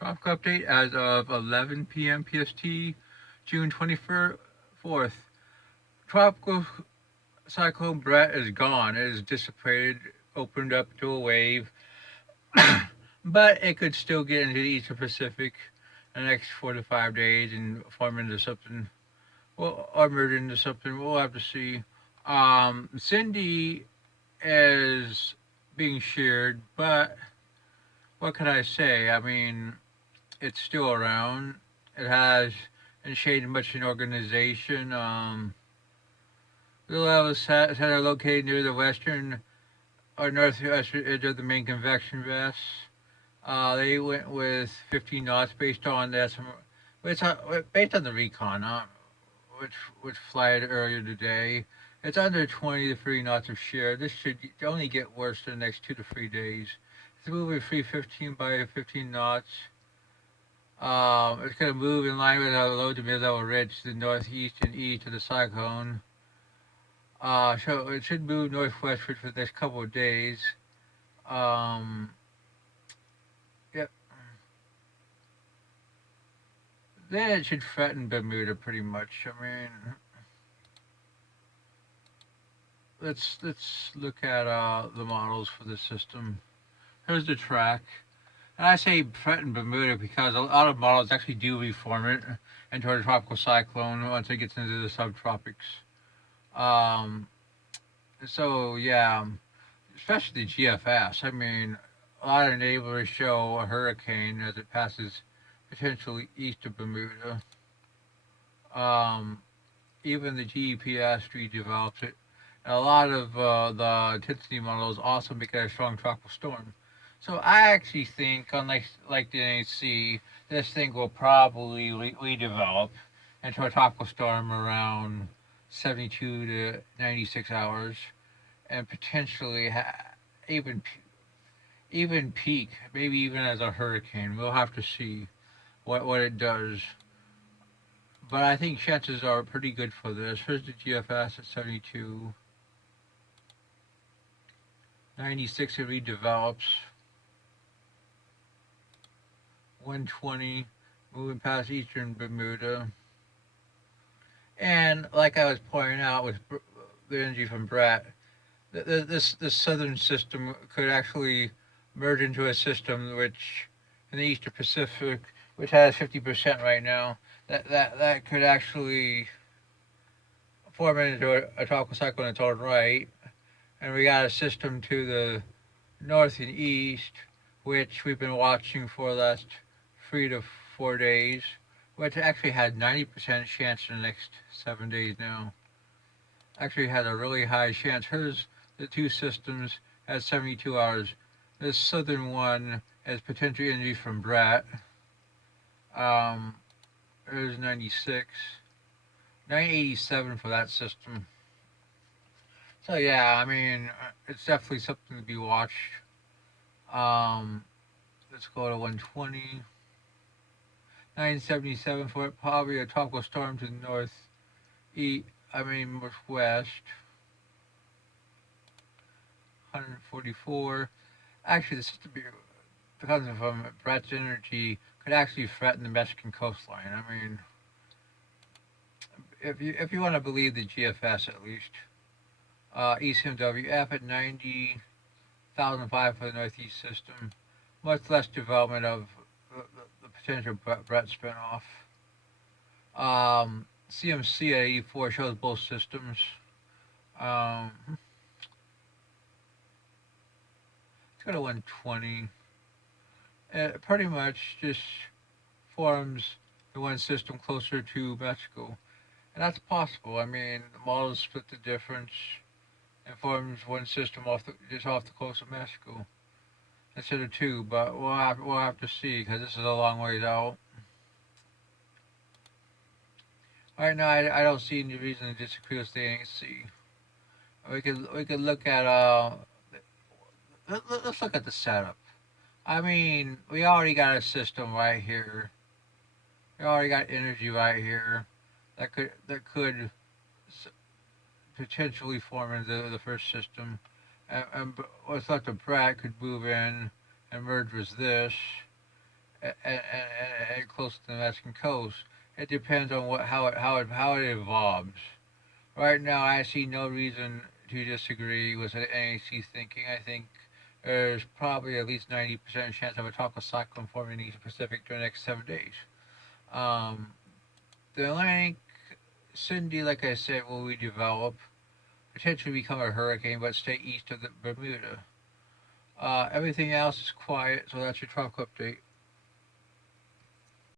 Tropical update as of 11 p.m. PST, June 24th. Tropical cyclone Brett is gone. It is dissipated, opened up to a wave, but it could still get into the Eastern Pacific in the next 4 to 5 days and form into something, well, or merge into something. We'll have to see. Cindy is being sheared, but what can I say? I mean, it's still around. It has initiated much an organization. The levels that are located near the western or northwestern edge of the main convection vest. They went with 15 knots based on that. It's based on the recon, which flight earlier today. It's under 20 to 30 knots of shear. This should only get worse in the next 2 to 3 days. It's moving 315 by 15 knots. It's going to move in line with a low to mid-level ridge to the northeast and east of the cyclone. So it should move northwestward for the next couple of days. Um, yeah, then it should threaten Bermuda pretty much. I mean, let's look at the models for the system. Here's the track. And I say threaten Bermuda because a lot of models actually do reform it into a tropical cyclone once it gets into the subtropics. Um, so yeah, especially the GFS. I mean, a lot of neighbors show a hurricane as it passes potentially east of Bermuda. Um, Even the GEPS redevelops it. And a lot of the intensity models also make it a strong tropical storm. So I actually think, unlike the NHC, this thing will probably redevelop into a tropical storm around 72 to 96 hours, and potentially even even peak, maybe even as a hurricane. We'll have to see what it does. But I think chances are pretty good for this. Here's the GFS at 72. 96 it redevelops. 120 moving past eastern Bermuda. And like I was pointing out with the energy from Brett, this southern system could actually merge into a system which in the eastern Pacific, which has 50% right now, that could actually form into a tropical cyclone in its own right. And we got a system to the north and east, which we've been watching for the last 3 to 4 days, which actually had 90% chance in the next 7 days now. Actually had a really high chance. Here's the two systems at 72 hours. This southern one has potential energy from Brett. Um, there's 96. 987 for that system. So yeah, I mean, it's definitely something to be watched. Um, let's go to 120. 977 for it. Probably a tropical storm to the north, northwest. 144. Actually, the system, because of Brett's energy, could actually threaten the Mexican coastline. I mean, if you want to believe the GFS at least. ECMWF at 90,005 for the Northeast system. Much less development of the potential Brett spinoff. CMC at 84 shows both systems. Um, let's go to 120. It pretty much just forms the one system closer to Mexico. And that's possible. I mean, the models split the difference and forms one system just off the coast of Mexico instead of two. But we'll have to see because this is a long ways out. Right now, I don't see any reason to disagree with the ANC. We could look at let's look at the setup. I mean, we already got a system right here. We already got energy right here that could potentially form into the first system. And what's left of Brett could move in and merge with this. and close to the Mexican coast. It depends on how it evolves. Right now, I see no reason to disagree with NAC's thinking. I think there's probably at least 90% chance of a tropical cyclone forming in the Pacific during the next 7 days. Um, the Atlantic, Cindy, like I said, will redevelop, potentially become a hurricane, but stay east of the Bermuda. Everything else is quiet, so that's your tropical update.